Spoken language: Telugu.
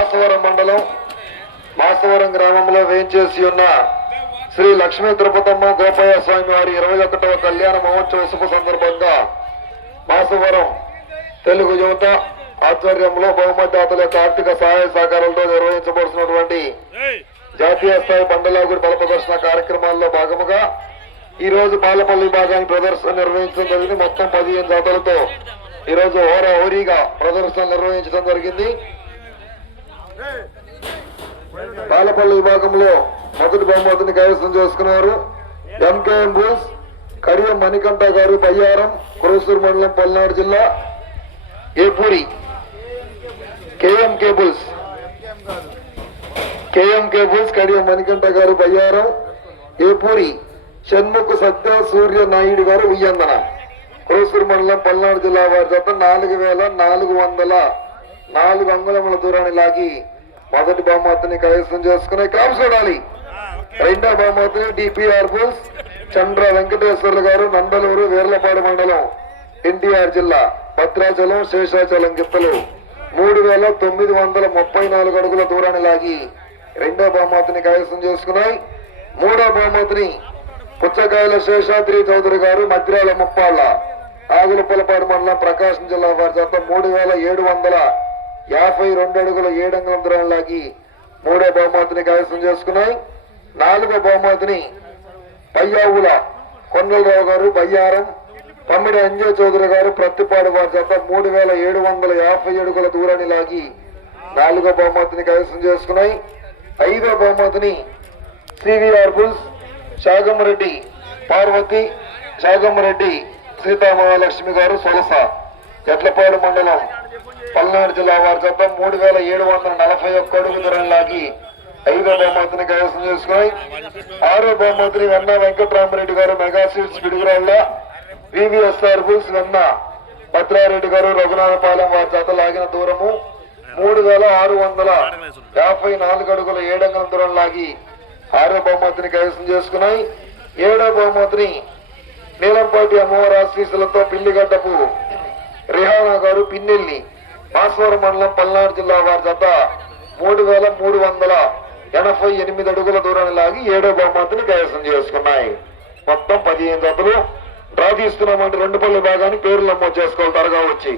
మాసవరం మండలం మాసవరం గ్రామంలో వేయించేసి ఉన్న శ్రీ లక్ష్మీ తిరుపతమ్మ గోపయ్య స్వామి వారి ఇరవై ఒకటవ కళ్యాణ మహోత్సవ శుభ సందర్భంగా మాసవరం తెలుగు యువత ఆధ్వర్యంలో బహుమతిదాతల యొక్క ఆర్థిక సహాయ సహకారాలతో నిర్వహించబడుతున్నటువంటి జాతీయ స్థాయి బండలాగుడి బల ప్రదర్శన కార్యక్రమాల్లో భాగముగా ఈ రోజు పాలపల్లి విభాగాన్ని ప్రదర్శన నిర్వహించడం జరిగింది. మొత్తం పదిహేను జాతలతో ఈ రోజు ఓరా ఓరీగా ప్రదర్శన నిర్వహించడం జరిగింది. పాలపల్లి విభాగంలో మొదటి బహుమతిని కైవసం చేసుకున్నారు. ఎంకేఎం బూస్ కడియం మణికంఠ గారు బయ్యారం కురసూరు మండలం పల్నాడు జిల్లా. Epuri KM cables KM cables Kadiyam Manikanta గారు బయ్యారం. ఏపూరి షణ్ముఖ సత్య సూర్య నాయుడు గారు ఉయ్యందన కురసూరు మండలం పల్నాడు జిల్లా వారి జత నాలుగు వేల నాలుగు వందల నాలుగు అంగుళముల దూరాన్ని లాగి మొదటి బహుమతిని కైవసం చేసుకునే క్రాప్ చూడాలి. రెండో బహుమతిని డిపిఆర్ బుల్స్ చంద్ర వెంకటేశ్వర్లు గారు నందలూరు వీర్లపాడు మండలం ఎన్టీఆర్ జిల్లా భద్రాచలం శేషాచలం గిత్తలు. మూడు వేల తొమ్మిది వందల ముప్పై నాలుగు అడుగుల దూరాన్ని లాగి రెండో బహుమతిని కైవసం చేసుకున్నాయి. మూడో బహుమతిని పుచ్చకాయల శేషాద్రి చౌదరి గారు మద్రాల ముప్పాళ్ళ ఆగులపల్లపాడు మండలం ప్రకాశం జిల్లా వారి చేత మూడు వేల ఏడు వందల యాభై రెండు అడుగుల ఏడంగుల దూరం లాగి మూడో బహుమతిని కైవసం చేసుకున్నాయి. నాలుగో బహుమతిని పయ్యావుల కొండలరావు గారు బయ్యారం పమ్మిడి అంజయ్ చౌదరి గారు ప్రత్తిపాడు వారి చేత మూడు వేల ఏడు వందల యాభై అడుగుల దూరాన్ని లాగి నాలుగో బహుమతిని కైవసం చేసుకున్నాయి. ఐదో బహుమతిని సివిఆర్ బుల్స్ శాగమరెడ్డి పార్వతి శాగమరెడ్డి సీతామహాలక్ష్మి గారు సొలస ఎట్లపాడు మండలం పల్నాడు జిల్లా వారి చేత మూడు వేల ఏడు వందల నలభై ఒక్క అడుగు దూరం లాగి ఐదో బహుమతిని కైవసం చేసుకుని ఆరో బహుమతిని వెన్న వెంకటరామరెడ్డి గారు mega seats Piduguralla VVSR bulls Venna Bhadrareddy గారు రఘునాథపాలెం వారి చేత లాగిన దూరము మూడు వేల ఆరు వందల యాభై నాలుగు అడుగుల ఏడంగల దూరం లాగి ఆరో బహుమతిని కైవసం చేసుకున్నాయి ఏడో బహుమతిని నీలంపాటి అమ్మవారి ఆశీస్సులతో పిల్లిగడ్డకు రిహానా గారు పిన్నెల్లి మాస్వరం మండలం పల్నాడు జిల్లా వారి జత మూడు వేల మూడు వందల ఎనభై ఎనిమిది అడుగుల దూరాన్ని లాగి ఏడో బహుమతిని కైవసం చేసుకున్నాయి. మొత్తం పదిహేను జతలు. డ్రా తీసుకున్నామంటే రెండు పళ్ళు భాగాన్ని పేర్లు నమోదు చేసుకోవాలి త్వరగా వచ్చి.